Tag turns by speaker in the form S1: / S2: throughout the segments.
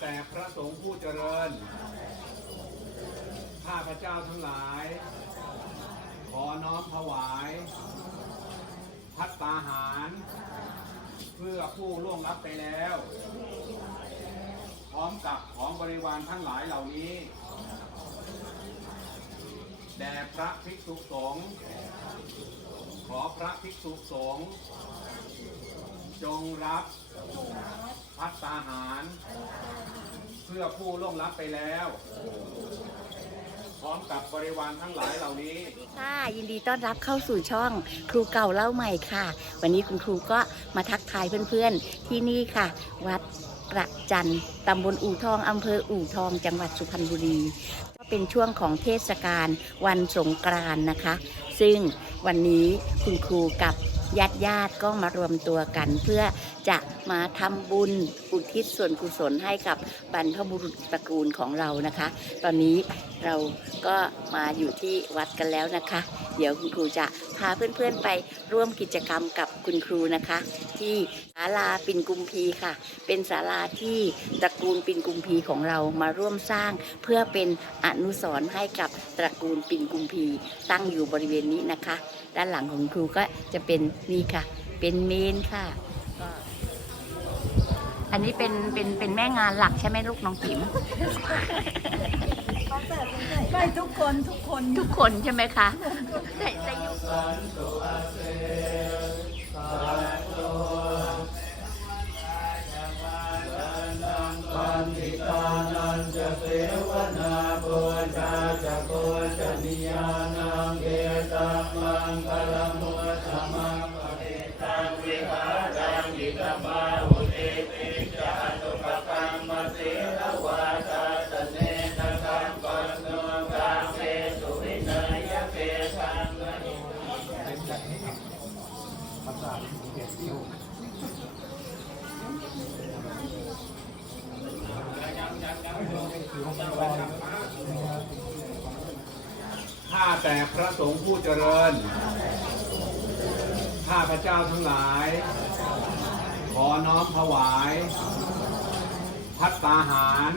S1: แต่พระสงฆ์ผู้เจริญ ข้าพเจ้าทั้งหลาย ขอน้อมถวาย พัตตาหาร เพื่อผู้ล่วงลับไปแล้ว พร้อมกับของบริวารทั้งหลายเหล่านี้ แด่พระภิกษุสงฆ์ขอพระภิกษุสงฆ์จงรับ พัตตาหาร เพื่อผู้ล่วงลับไปแล้ว พร้อมกับบริวารทั้งหลายเหล่านี้
S2: สวัสดีค่ะยินดีต้อนรับเข้าสู่ช่องครูเก่าเล่าใหม่ค่ะ วันนี้คุณครูก็มาทักทายเพื่อนๆที่นี่ค่ะ วัดประจันตำบลอู่ทองอำเภออู่ทอง จังหวัดสุพรรณบุรี ก็เป็นช่วงของเทศกาลวันสงกรานต์นะคะ ซึ่งวันนี้คุณครูกับ ญาติญาติก็มารวมตัวกัน เพื่อจะมาทำบุญอุทิศส่วนกุศลให้กับบรรพบุรุษตระกูลของเรานะคะ ตอนนี้เราก็มาอยู่ที่วัดกันแล้วนะคะ เดี๋ยวคุณครูจะพาเพื่อนๆไปร่วมกิจกรรมกับคุณครูนะคะ ที่ศาลาปินกุมพีค่ะ เป็นศาลาที่ตระกูลปินกุมพีของเรามาร่วมสร้าง เพื่อเป็นอนุสรณ์ให้กับตระกูลปินกุมพี ตั้งอยู่บริเวณนี้นะคะ ด้านหลังของครูก็จะเป็นนี่ค่ะ เป็นเมนค่ะอันนี้เป็นเป็นเป็นแม่งานหลักใช่ไหมลูกน้องจิ๋ม
S3: ไม่ทุกคนทุกคน
S2: ทุกคนใช่ไหมคะแต่แต่อยู่า
S1: แต่พระสงฆ์ผู้เจริญ ข้าพระเจ้าทั้งหลาย ขอน้อมถวาย พัตตาหาร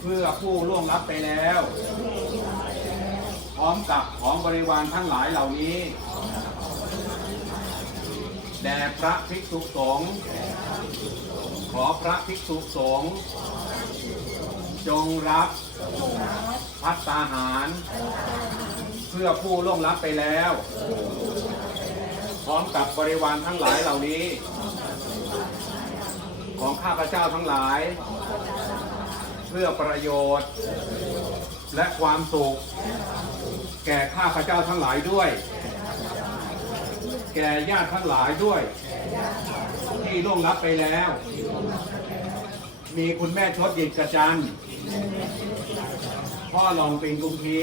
S1: เพื่อผู้ล่วงลับไปแล้ว พร้อมกับของบริวารทั้งหลายเหล่านี้ แด่พระภิกษุสงฆ์ขอพระภิกษุสงฆ์จงรับ พัตตาหาร เพื่อผู้ล่วงลับไปแล้ว พร้อมกับบริวารทั้งหลายเหล่านี้ ของข้าพเจ้าทั้งหลาย เพื่อประโยชน์ และความสุข แก่ข้าพเจ้าทั้งหลายด้วย แก่ญาติทั้งหลายด้วย ที่ล่วงลับไปแล้ว มีคุณแม่ชดยินกระจัน พ่อรองเป็นกุมพี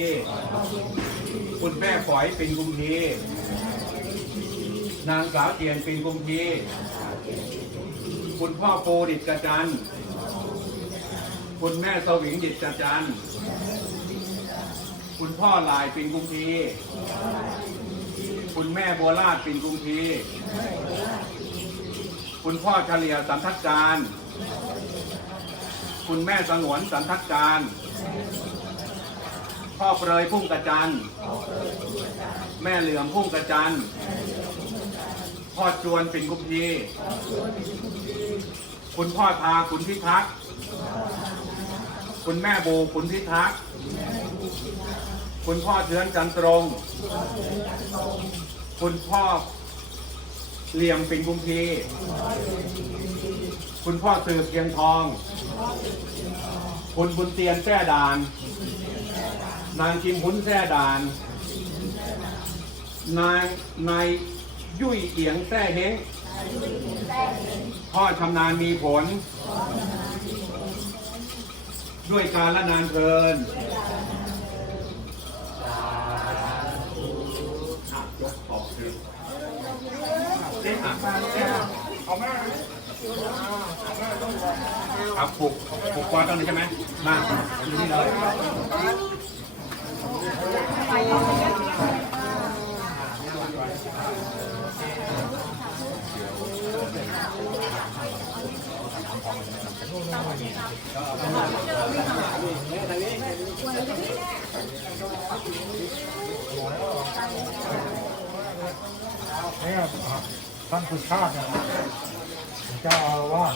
S1: คุณแม่ฝอยเป็นกุมพีนางสาวเตียนเป็นกุมพีคุณพ่อโปดิตกระจัน คุณแม่สวิงดิตกระจัน คุณพ่อลายเป็นกุมพีคุณแม่บัวลาดเป็นกุมพีคุณพ่อเฉลียสันทัดการ คุณแม่สงวนสันทัดการ พ่อเปรยพุ่งกระจัน แม่เหลือมพุ่งกระจัน พ่อจวนปิ่นกุมพีคุณพ่อทาขุนพิทักษ์ คุณแม่โบขุนพิทักษ์ คุณพ่อเชื้อนจันตรง คุณพ่อเหลี่ยมปิ่นกุมพี คุณพ่อสืบเพียงทอง คุณบุญเตียนแท่ด่าน นางกิมหุนแท่ด่าน นายนายยุ่ยเอียงแท่เฮงพ่อชำนาญมีผล ด้วยการละนานเพลินอะยกต่อคือเล่นอะครับผูกผูกคอตรงนี้ใช่ไหมมาอยู่นี่เลย
S4: เนี่ยท่านสุชาติเนี่ยเจ้าอาวาส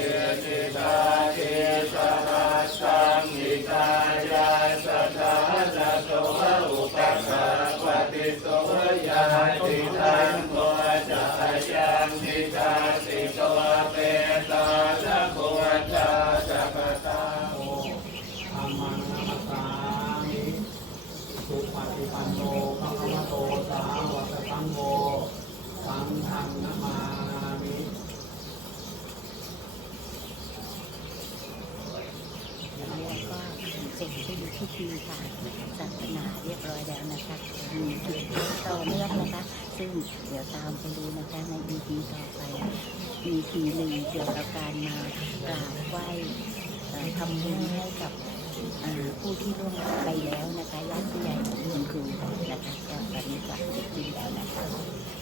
S1: ปฏิทิตา พิ
S3: ธีทางศาสนาเรียบร้อยแล้วนะคะมีพิธีต่อเนื่องนะคะ ซึ่งเดี๋ยวตามไปดูนะคะใน EP ต่อไป EP หนึ่งเกี่ยวกับการมากราบไหว้ทำบุญให้กับผู้ที่ร่วงลับไปแล้วนะคะญาติผู้ใหญ่ของคุณครูนะคะก็ตอนนี้ก็เสร็จสิ้นแล้วนะคะ